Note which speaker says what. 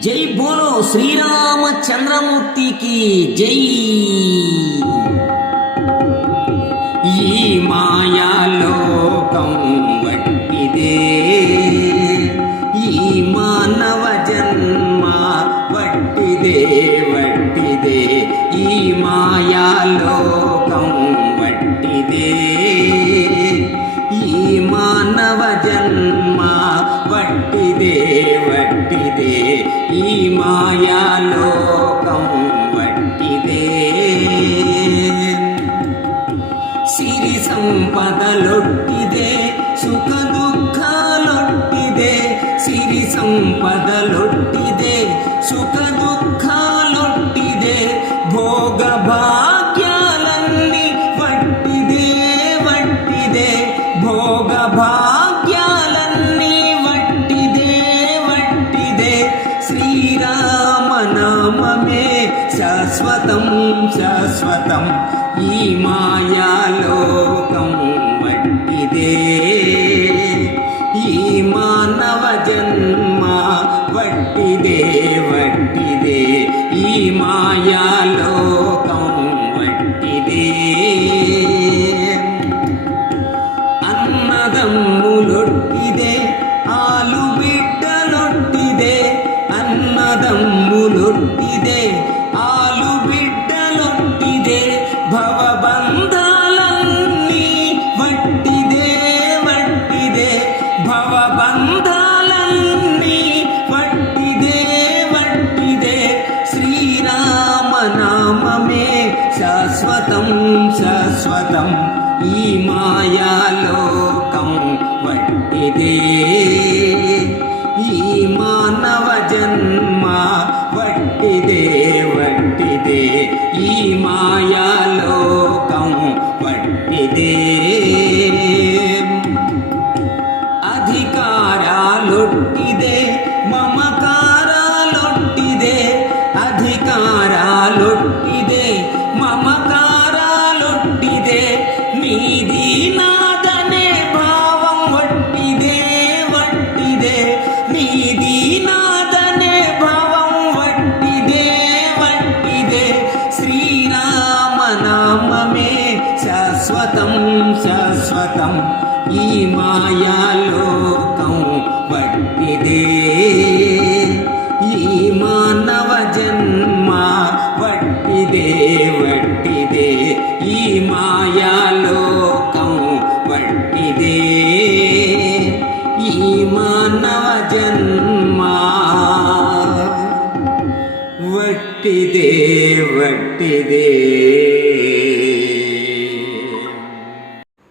Speaker 1: జై బోలో శ్రీరామచంద్రమూర్తికి జై. ఈ మాయాలోకం వట్టిదే. ఈ మానవ జన్మ వట్టిదే వట్టిదే. ఈ మాయాలోకం వట్టిదే. ఈ మాయాలోకం వట్టిదే సిరి సంపదలొట్టిదే సుఖ దుఃఖాలొట్టిదే. సిరి సంపదలొట్టిదే సుఖ దుఃఖాలొట్టిదే. భోగభా శ్రీరామనామమే శాశ్వతం శాశ్వతం. ఈ మాయాలోకం వట్టిదే ఈ మానవ జన్మ వట్టిదే వట్టిదే ఈ మాయాలోకం వట్టిదే అన్నదమ్ములొట్టిదే ఆలు బిడ్డలొట్టిదే భవబంధాలన్నీ వట్టిదే వట్టిదే భవబంధాలన్నీ వట్టిదే వట్టిదే. శ్రీరామనామమే శాశ్వతం శాశ్వతం ఈ మాయాలోకం వట్టిదే. మాయాలోకం వట్టిదే అధికారాలొట్టిదే మమకారాలొట్టిదే అధికారాలొట్టిదే శాశ్వతం శాశ్వతం. ఈ మాయాలోకం వట్టిదే. ఈ మానవ జన్మ వట్టిదే వట్టిదే. ఈ మాయాలోకం వట్టిదే. ఈ మానవ జన్మ వట్టిదే వట్టిదే.